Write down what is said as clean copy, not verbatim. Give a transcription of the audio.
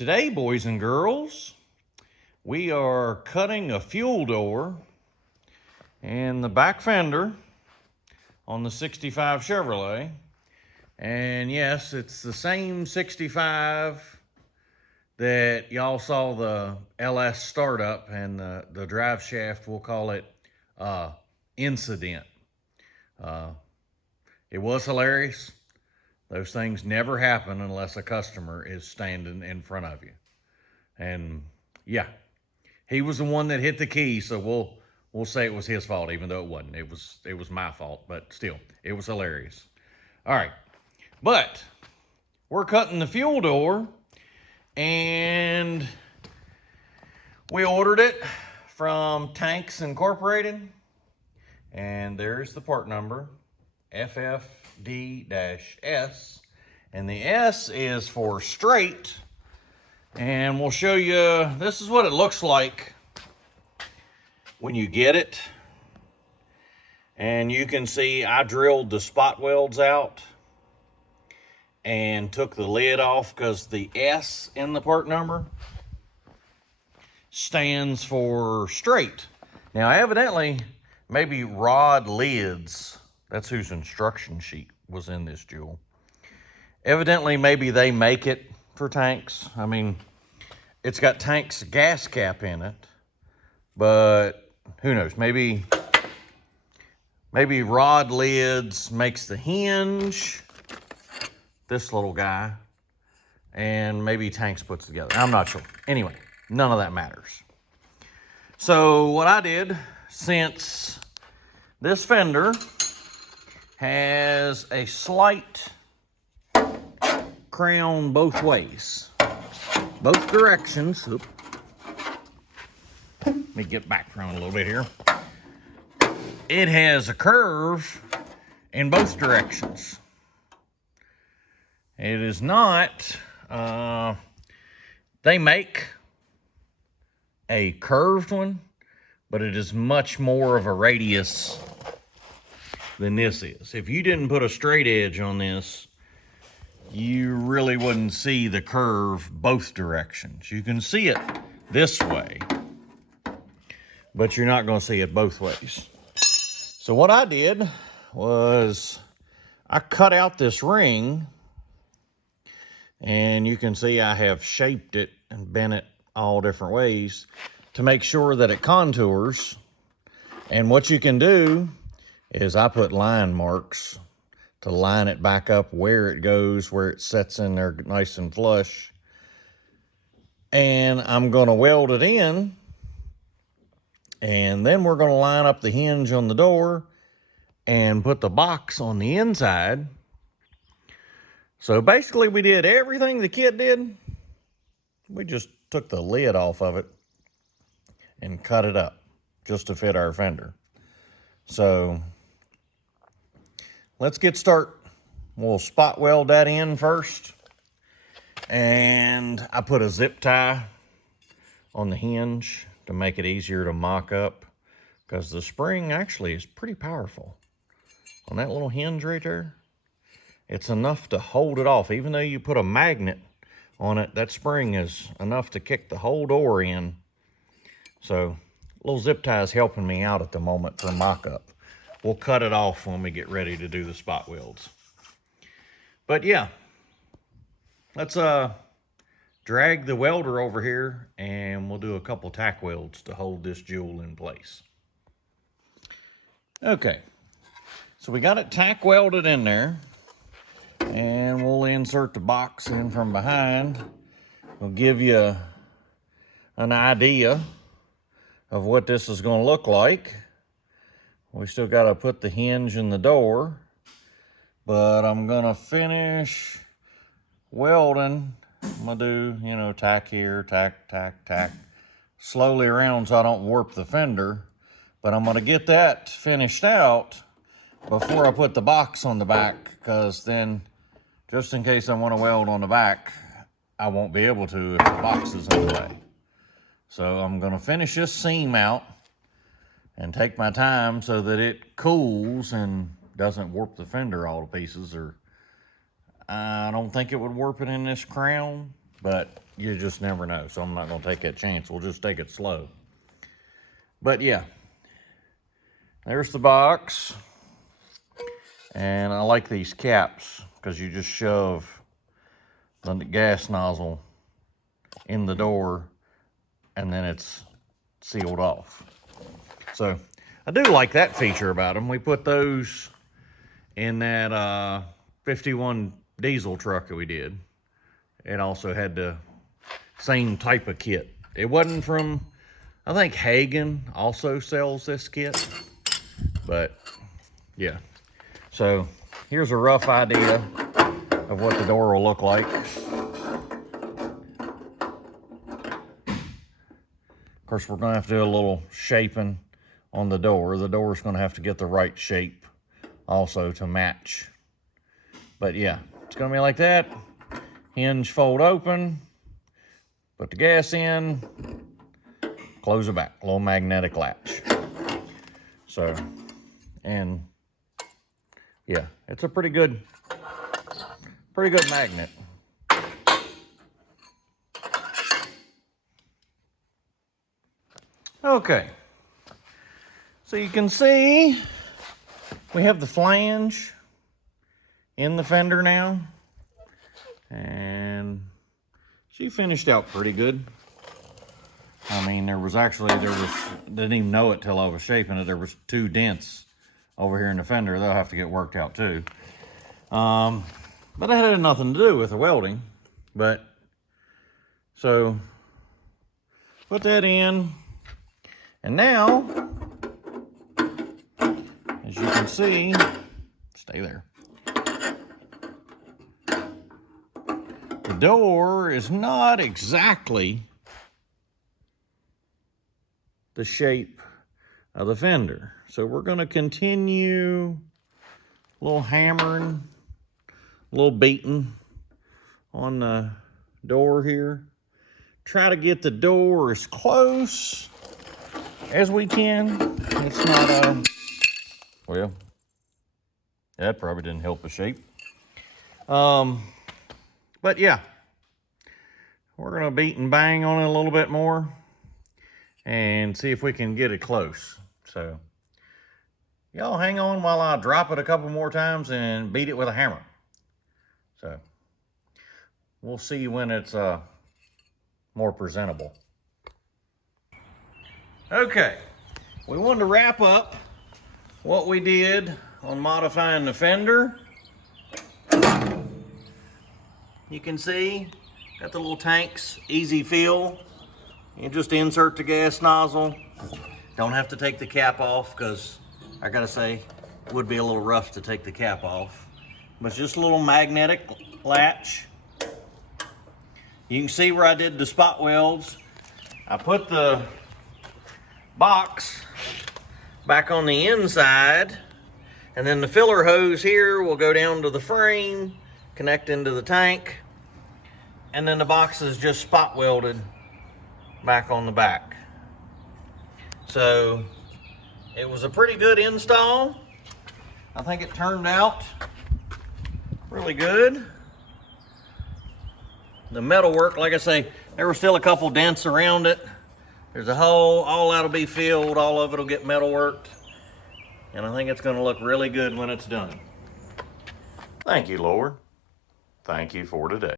Today, boys and girls, we are cutting a fuel door in the back fender on the 65 Chevrolet. And yes, it's the same 65 that y'all saw the LS startup, and the drive shaft, we'll call it incident. It was hilarious. Those things never happen unless a customer is standing in front of you. And yeah, he was the one that hit the key, so we'll say it was his fault, even though it wasn't. It was my fault, but still, it was hilarious. All right, but we're cutting the fuel door, and we ordered it from Tanks Incorporated, and there's the part number, FFD-S, and the S is for straight. And we'll show you, this is what it looks like when you get it. And you can see I drilled the spot welds out and took the lid off, because the S in the part number stands for straight. Now evidently, maybe Rod Lids, that's whose instruction sheet was in this jewel. Evidently, maybe they make it for Tanks. I mean, it's got Tanks gas cap in it, but who knows? Maybe Rod Lids makes the hinge, this little guy, and maybe Tanks puts together. I'm not sure. Anyway, none of that matters. So what I did, since this fender has a slight crown both ways, both directions. Oop. Let me get back from it a little bit here. It has a curve in both directions. It is not, they make a curved one, but it is much more of a radius than this is. If you didn't put a straight edge on this, you really wouldn't see the curve both directions. You can see it this way, but you're not going to see it both ways. So what I did was I cut out this ring, and you can see I have shaped it and bent it all different ways to make sure that it contours. And what you can do is I put line marks to line it back up where it goes, where it sets in there nice and flush. And I'm going to weld it in, and then we're going to line up the hinge on the door and put the box on the inside. So basically we did everything the kid did. We just took the lid off of it and cut it up just to fit our fender. So let's get started. We'll spot weld that in first. And I put a zip tie on the hinge to make it easier to mock up, because the spring actually is pretty powerful. On that little hinge right there, it's enough to hold it off. Even though you put a magnet on it, that spring is enough to kick the whole door in. So little zip tie is helping me out at the moment for mock-up. We'll cut it off when we get ready to do the spot welds. But yeah, let's drag the welder over here, and we'll do a couple tack welds to hold this jewel in place. Okay, so we got it tack welded in there, and we'll insert the box in from behind. We'll give you an idea of what this is going to look like. We still got to put the hinge in the door, but I'm going to finish welding. I'm going to do, tack here, tack, tack, tack, slowly around so I don't warp the fender. But I'm going to get that finished out before I put the box on the back, because then, just in case I want to weld on the back, I won't be able to if the box is in the way. So I'm going to finish this seam out and take my time so that it cools and doesn't warp the fender all to pieces. Or I don't think it would warp it in this crown, but you just never know. So I'm not gonna take that chance. We'll just take it slow. But yeah, there's the box. And I like these caps because you just shove the gas nozzle in the door and then it's sealed off. So I do like that feature about them. We put those in that 51 diesel truck that we did. It also had the same type of kit. It wasn't from, I think Hagen also sells this kit, but yeah. So here's a rough idea of what the door will look like. Of course, we're gonna have to do a little shaping on the door. The door's gonna have to get the right shape also to match. But yeah, it's gonna be like that. Hinge fold open, put the gas in, close it back, little magnetic latch. So, and yeah, it's a pretty good magnet. Okay, so you can see we have the flange in the fender now, and she finished out pretty good. I mean, didn't even know it till I was shaping it. There was 2 dents over here in the fender. They'll have to get worked out too. But that had nothing to do with the welding. But, so, put that in. And now, as you can see, stay there. The door is not exactly the shape of the fender. So we're going to continue a little hammering, a little beating on the door here. Try to get the door as close as we can. It's not well, that probably didn't help the shape. But yeah, we're going to beat and bang on it a little bit more and see if we can get it close. So y'all hang on while I drop it a couple more times and beat it with a hammer. So we'll see when it's more presentable. Okay, we wanted to wrap up what we did on modifying the fender. You can see, got the little tanks, easy fill. You just insert the gas nozzle. Don't have to take the cap off because I gotta say, it would be a little rough to take the cap off. But it's just a little magnetic latch. You can see where I did the spot welds. I put the box back on the inside, and then the filler hose here will go down to the frame, connect into the tank, and then the box is just spot welded back on the back. So it was a pretty good install. I think it turned out really good. The metal work, like I say, there were still a couple dents around it. There's a hole, all that'll be filled, all of it'll get metal worked. And I think it's gonna look really good when it's done. Thank you, Lord. Thank you for today.